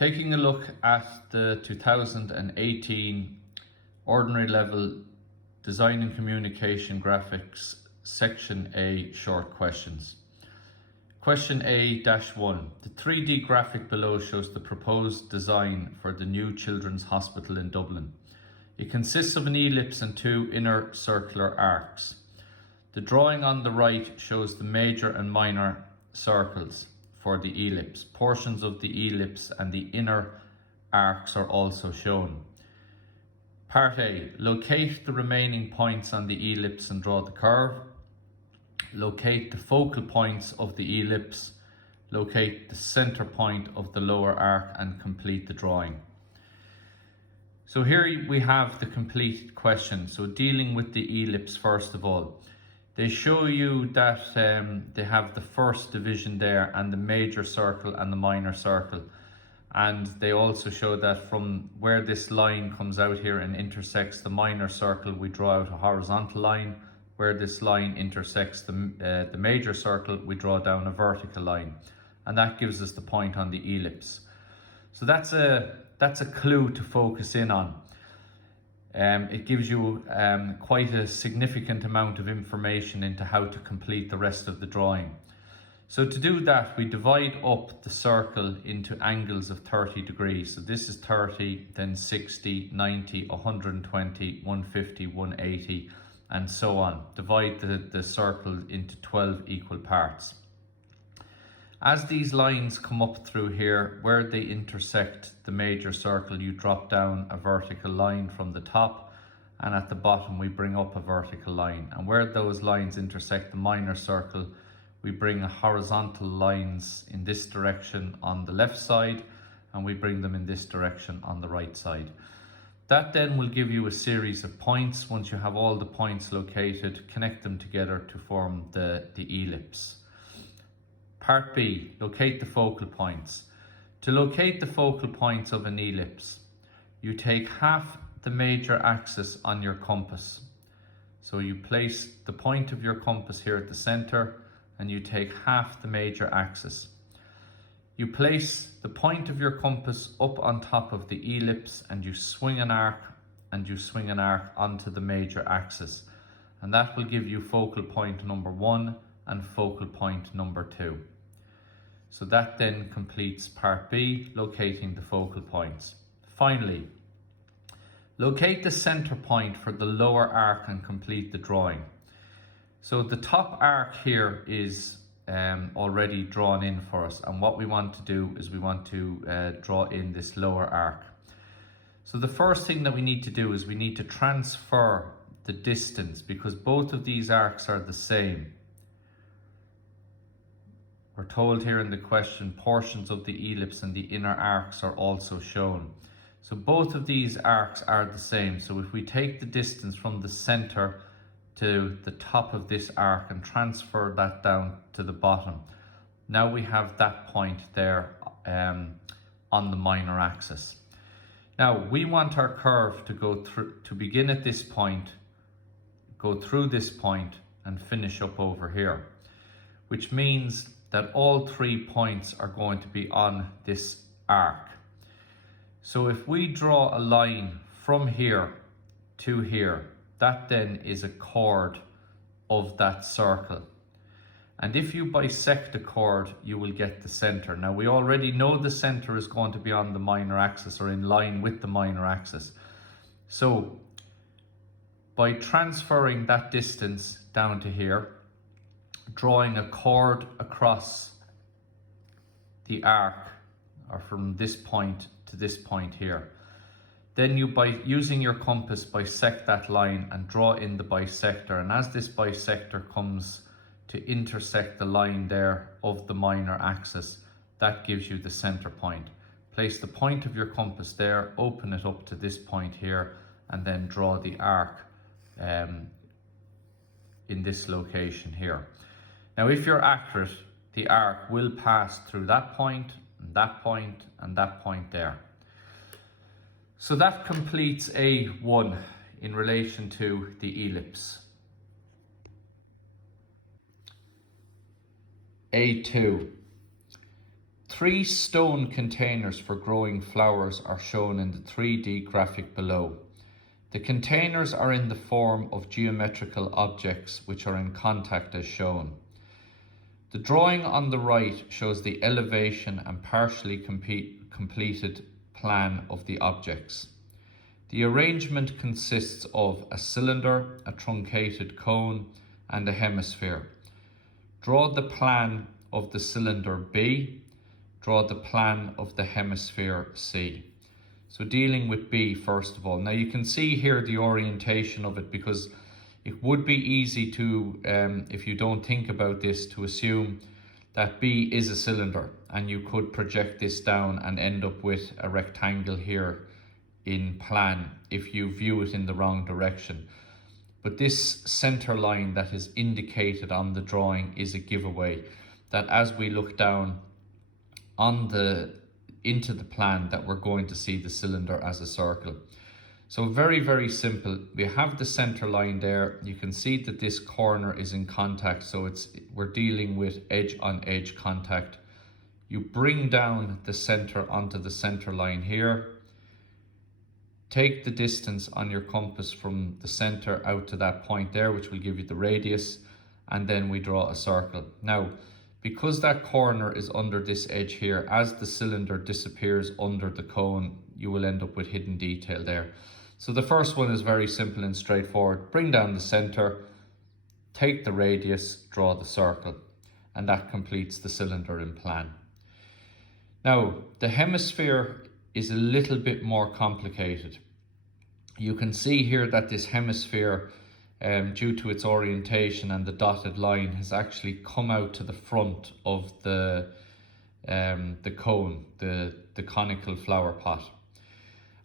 Taking a look at the 2018 Ordinary Level Design and Communication Graphics Section A Short Questions. Question A-1. The 3D graphic below shows the proposed design for the new Children's Hospital in Dublin. It consists of an ellipse and two inner circular arcs. The drawing on the right shows the major and minor circles for the ellipse. Portions of the ellipse and the inner arcs are also shown. Part A. Locate the remaining points on the ellipse and draw the curve. Locate the focal points of the ellipse. Locate the center point of the lower arc and complete the drawing. So here we have the complete question. So dealing with the ellipse first of all. They show you that they have the first division there and the major circle and the minor circle. And they also show that from where this line comes out here and intersects the minor circle, we draw out a horizontal line. Where this line intersects the major circle, we draw down a vertical line. And that gives us the point on the ellipse. So that's a clue to focus in on. It gives you quite a significant amount of information into how to complete the rest of the drawing. So to do that, we divide up the circle into angles of 30 degrees. So this is 30, then 60, 90, 120, 150, 180, and so on. Divide the circle into 12 equal parts. As these lines come up through here, where they intersect the major circle, you drop down a vertical line from the top, and at the bottom we bring up a vertical line. And where those lines intersect the minor circle, we bring horizontal lines in this direction on the left side, and we bring them in this direction on the right side. That then will give you a series of points. Once you have all the points located, connect them together to form the ellipse. Part B, locate the focal points. To locate the focal points of an ellipse, you take half the major axis on your compass. So you place the point of your compass here at the center and you take half the major axis. You place the point of your compass up on top of the ellipse and you swing an arc onto the major axis. And that will give you focal point number 1 and focal point number 2. So that then completes part B, locating the focal points. Finally, locate the center point for the lower arc and complete the drawing. So the top arc here is already drawn in for us, and what we want to do is we want to draw in this lower arc. So the first thing that we need to do is we need to transfer the distance, because both of these arcs are the same. We're told here in the question, portions of the ellipse and the inner arcs are also shown. So both of these arcs are the same. So if we take the distance from the center to the top of this arc and transfer that down to the bottom, now we have that point there on the minor axis. Now we want our curve to go through, to begin at this point, go through this point and finish up over here, which means that all 3 points are going to be on this arc. So if we draw a line from here to here, that then is a chord of that circle. And if you bisect a chord, you will get the center. Now we already know the center is going to be on the minor axis or in line with the minor axis. So by transferring that distance down to here, drawing a chord across the arc, or from this point to this point here, then you, by using your compass, bisect that line and draw in the bisector. And as this bisector comes to intersect the line there of the minor axis, that gives you the center point. Place the point of your compass there, open it up to this point here, and then draw the arc in this location here. Now if you're accurate, the arc will pass through that point, and that point, and that point there. So that completes A1 in relation to the ellipse. A2. 3 stone containers for growing flowers are shown in the 3D graphic below. The containers are in the form of geometrical objects which are in contact as shown. The drawing on the right shows the elevation and partially completed plan of the objects. The arrangement consists of a cylinder, a truncated cone, and a hemisphere. Draw the plan of the cylinder B. Draw the plan of the hemisphere C. So dealing with B first of all. Now you can see here the orientation of it, because it would be easy to, if you don't think about this, to assume that B is a cylinder, and you could project this down and end up with a rectangle here in plan if you view it in the wrong direction. But this center line that is indicated on the drawing is a giveaway that as we look down into the plan, that we're going to see the cylinder as a circle. So very, very simple. We have the center line there. You can see that this corner is in contact, so we're dealing with edge on edge contact. You bring down the center onto the center line here. Take the distance on your compass from the center out to that point there, which will give you the radius, and then we draw a circle. Now, because that corner is under this edge here, as the cylinder disappears under the cone, you will end up with hidden detail there. So the first one is very simple and straightforward. Bring down the center, take the radius, draw the circle, and that completes the cylinder in plan. Now, the hemisphere is a little bit more complicated. You can see here that this hemisphere, due to its orientation and the dotted line, has actually come out to the front of the cone, the conical flower pot.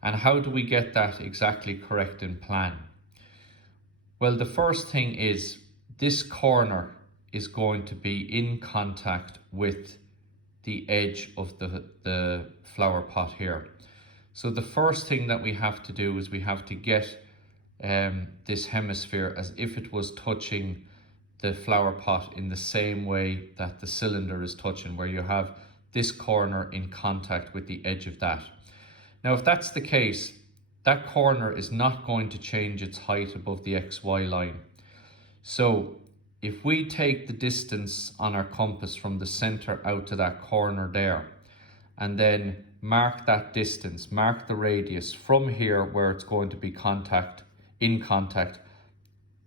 And how do we get that exactly correct in plan? Well, the first thing is this corner is going to be in contact with the edge of the flower pot here. So the first thing that we have to do is we have to get this hemisphere as if it was touching the flower pot in the same way that the cylinder is touching, where you have this corner in contact with the edge of that. Now, if that's the case, that corner is not going to change its height above the XY line. So if we take the distance on our compass from the center out to that corner there, and then mark that distance, mark the radius from here where it's going to be in contact,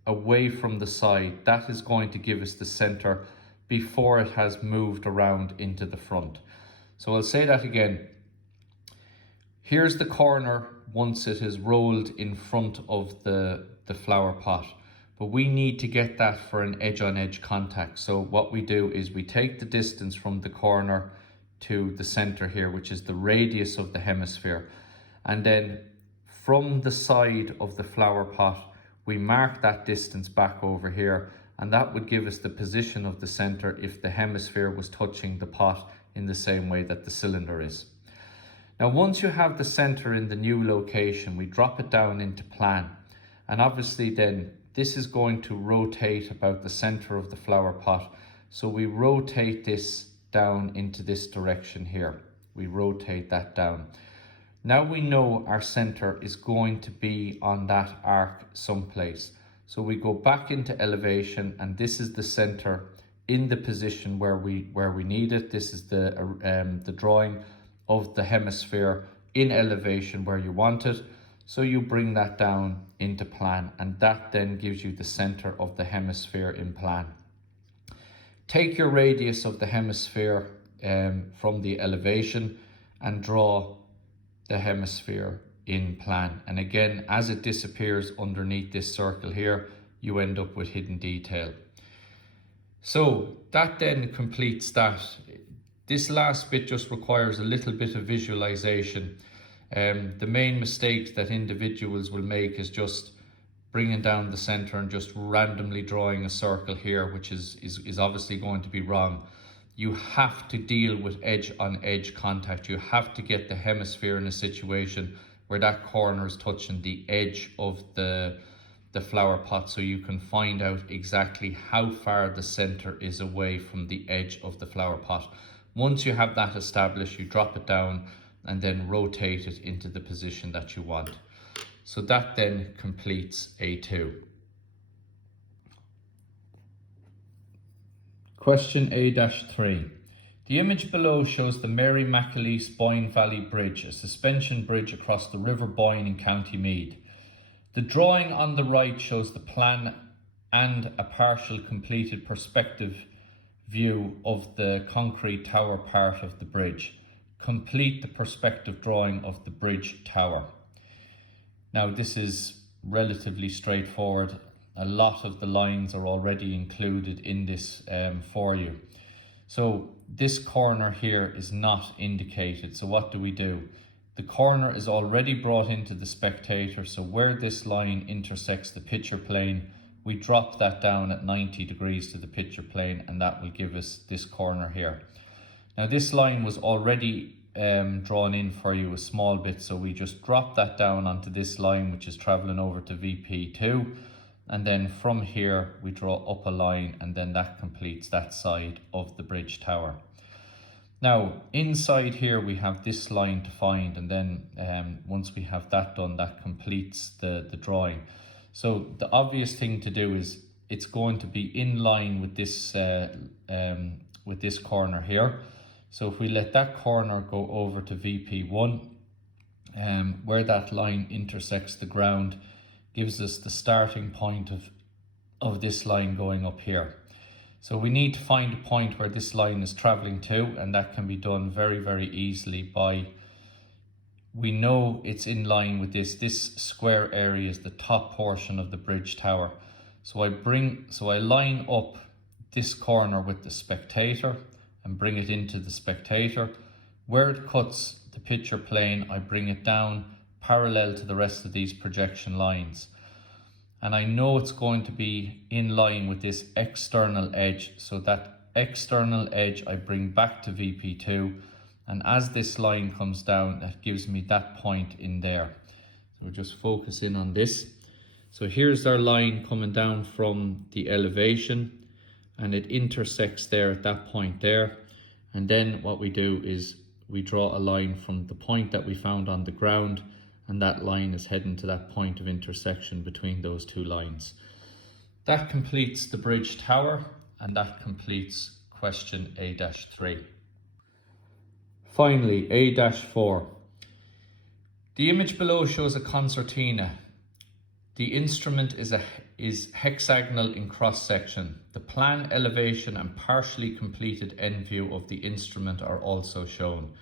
away from the side, that is going to give us the center before it has moved around into the front. So I'll say that again. Here's the corner once it is rolled in front of the flower pot, but we need to get that for an edge on edge contact. So what we do is we take the distance from the corner to the center here, which is the radius of the hemisphere, and then from the side of the flower pot we mark that distance back over here, and that would give us the position of the center if the hemisphere was touching the pot in the same way that the cylinder is. Now, once you have the center in the new location, we drop it down into plan, and obviously then this is going to rotate about the center of the flower pot. So we rotate this down into this direction here. We rotate that down. Now we know our center is going to be on that arc someplace. So we go back into elevation, and this is the center in the position where we need it. This is the drawing of the hemisphere in elevation where you want it. So you bring that down into plan, and that then gives you the center of the hemisphere in plan. Take your radius of the hemisphere from the elevation and draw the hemisphere in plan. And again, as it disappears underneath this circle here, you end up with hidden detail. So that then completes that. This last bit just requires a little bit of visualization. The main mistake that individuals will make is just bringing down the center and just randomly drawing a circle here, which is obviously going to be wrong. You have to deal with edge on edge contact. You have to get the hemisphere in a situation where that corner is touching the edge of the flower pot, so you can find out exactly how far the center is away from the edge of the flower pot. Once you have that established, you drop it down and then rotate it into the position that you want. So that then completes A2. Question A-3. The image below shows the Mary McAleese Boyne Valley Bridge, a suspension bridge across the River Boyne in County Meath. The drawing on the right shows the plan and a partial completed perspective view of the concrete tower part of the bridge. Complete the perspective drawing of the bridge tower. Now this is relatively straightforward. A lot of the lines are already included in this for you. So this corner here is not indicated. So what do? The corner is already brought into the spectator. So where this line intersects the picture plane, we drop that down at 90 degrees to the picture plane, and that will give us this corner here. Now this line was already drawn in for you a small bit, so we just drop that down onto this line, which is traveling over to VP2, and then from here we draw up a line, and then that completes that side of the bridge tower. Now inside here we have this line to find, and then once we have that done, that completes the drawing. So the obvious thing to do is it's going to be in line with this corner here. So if we let that corner go over to VP1, where that line intersects the ground, gives us the starting point of this line going up here. So we need to find a point where this line is traveling to, and that can be done very, very easily by, we know it's in line with this square area is the top portion of the bridge tower. So I line up this corner with the spectator and bring it into the spectator. Where it cuts the picture plane, I bring it down parallel to the rest of these projection lines. And I know it's going to be in line with this external edge. So that external edge I bring back to VP2. And as this line comes down, that gives me that point in there. So just focus in on this. So here's our line coming down from the elevation, and it intersects there at that point there. And then what we do is we draw a line from the point that we found on the ground, and that line is heading to that point of intersection between those two lines. That completes the bridge tower, and that completes question A-3. Finally, A-4. The image below shows a concertina. The instrument is hexagonal in cross section. The plan, elevation and partially completed end view of the instrument are also shown.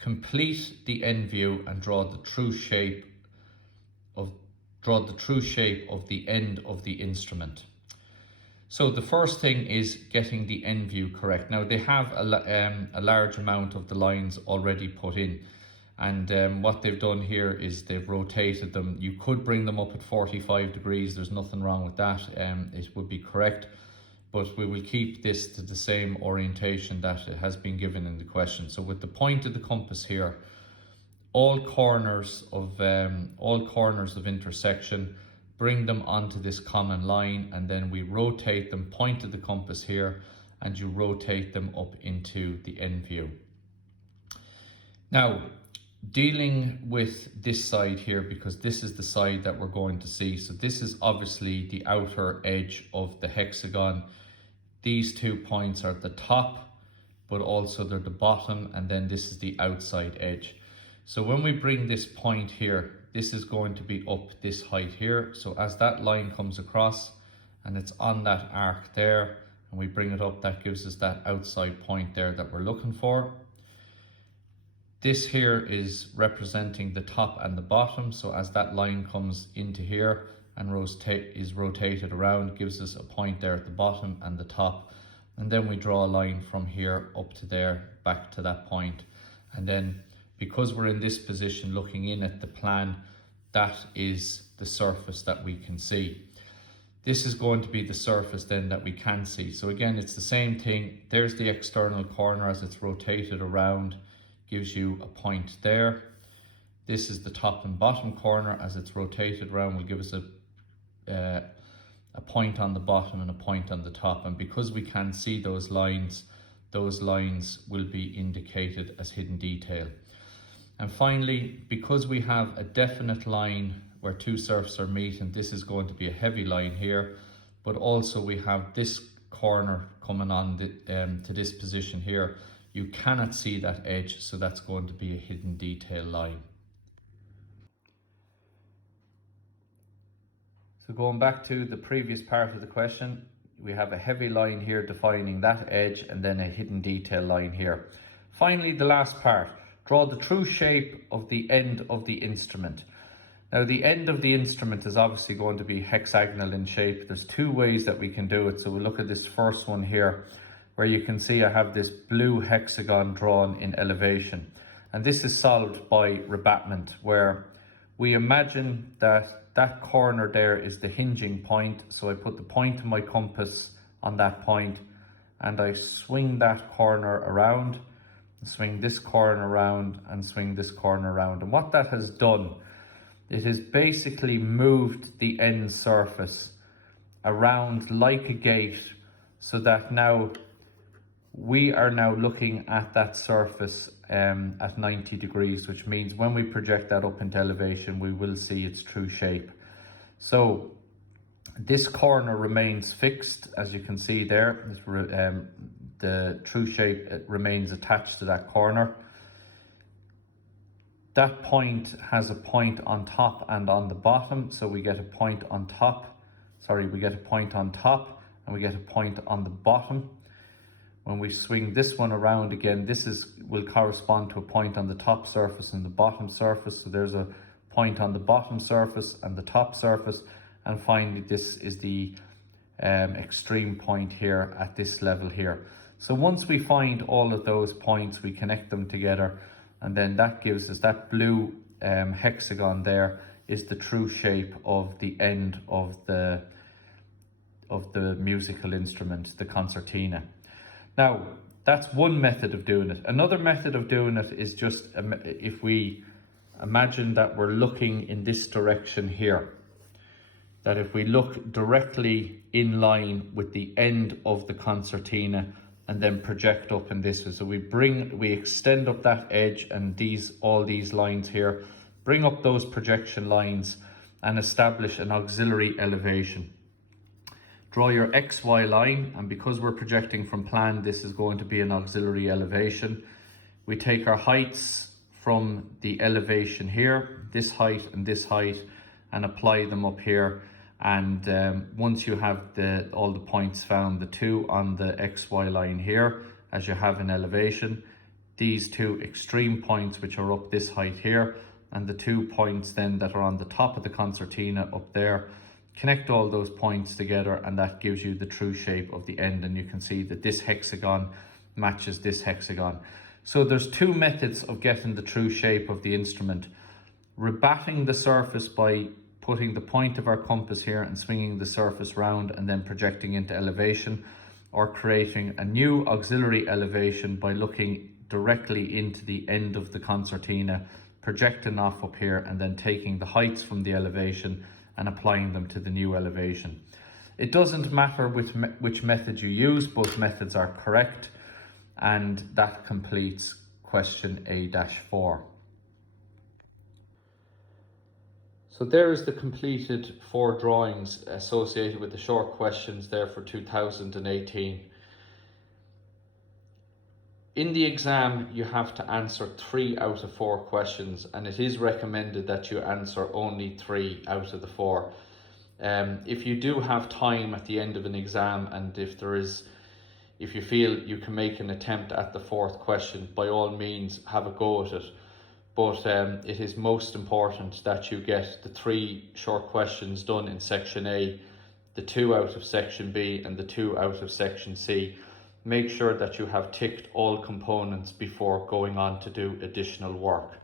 Complete the end view and draw the true shape of the end of the instrument. So the first thing is getting the end view correct. Now they have a large amount of the lines already put in, and what they've done here is they've rotated them. You could bring them up at 45 degrees, there's nothing wrong with that, it would be correct, but we will keep this to the same orientation that it has been given in the question. So with the point of the compass here, all corners of intersection, bring them onto this common line, and then we rotate them, point of the compass here, and you rotate them up into the end view. Now, dealing with this side here, because this is the side that we're going to see. So this is obviously the outer edge of the hexagon. These 2 points are the top, but also they're the bottom, and then this is the outside edge. So when we bring this point here, this is going to be up this height here. So as that line comes across and it's on that arc there, and we bring it up, that gives us that outside point there that we're looking for. This here is representing the top and the bottom. So as that line comes into here and is rotated around, gives us a point there at the bottom and the top. And then we draw a line from here up to there, back to that point. And then because we're in this position looking in at the plan, that is the surface that we can see. This is going to be the surface then that we can see. So again, it's the same thing. There's the external corner as it's rotated around, gives you a point there. This is the top and bottom corner as it's rotated around, will give us a point on the bottom and a point on the top. And because we can see those lines, those lines will be indicated as hidden detail. And finally, because we have a definite line where two surfaces are meeting, this is going to be a heavy line here, but also we have this corner coming on to this position here. You cannot see that edge, so that's going to be a hidden detail line. So going back to the previous part of the question, we have a heavy line here defining that edge and then a hidden detail line here. Finally, the last part, draw the true shape of the end of the instrument. Now the end of the instrument is obviously going to be hexagonal in shape. There's two ways that we can do it. So we'll look at this first one here, where you can see I have this blue hexagon drawn in elevation. And this is solved by rebatment, where we imagine that that corner there is the hinging point. So I put the point of my compass on that point and I swing that corner around, swing this corner around and swing this corner around. And what that has done, it has basically moved the end surface around like a gate, so that now we are now looking at that surface at 90 degrees, which means when we project that up into elevation, we will see its true shape. So this corner remains fixed, as you can see there. The true shape remains attached to that corner. That point has a point on top and on the bottom, so we get a point on top. We get a point on top and we get a point on the bottom. When we swing this one around again, will correspond to a point on the top surface and the bottom surface. So there's a point on the bottom surface and the top surface. And finally, this is the extreme point here at this level here. So once we find all of those points, we connect them together, and then that gives us that blue hexagon there is the true shape of the end of the musical instrument, the concertina. Now, that's one method of doing it. Another method of doing it is just if we imagine that we're looking in this direction here, that if we look directly in line with the end of the concertina and then project up in this way. So we extend up that edge and all these lines here, bring up those projection lines and establish an auxiliary elevation. Draw your XY line, and because we're projecting from plan, this is going to be an auxiliary elevation. We take our heights from the elevation here, this height and this height, and apply them up here. And once you have all the points found, the two on the XY line here, as you have in elevation, these two extreme points which are up this height here, and the 2 points then that are on the top of the concertina up there, connect all those points together, and that gives you the true shape of the end. And you can see that this hexagon matches this hexagon. So there's two methods of getting the true shape of the instrument: rebatting the surface by putting the point of our compass here and swinging the surface round and then projecting into elevation, or creating a new auxiliary elevation by looking directly into the end of the concertina, projecting off up here and then taking the heights from the elevation and applying them to the new elevation. It doesn't matter which method you use, both methods are correct, and that completes question A-4. So there is the completed 4 drawings associated with the short questions there for 2018. In the exam, you have to answer 3 out of 4 questions, and it is recommended that you answer only 3 out of the 4. If you do have time at the end of an exam, and if you feel you can make an attempt at the 4th question, by all means have a go at it. But it is most important that you get the 3 short questions done in section A, the 2 out of section B and the 2 out of section C. Make sure that you have ticked all components before going on to do additional work.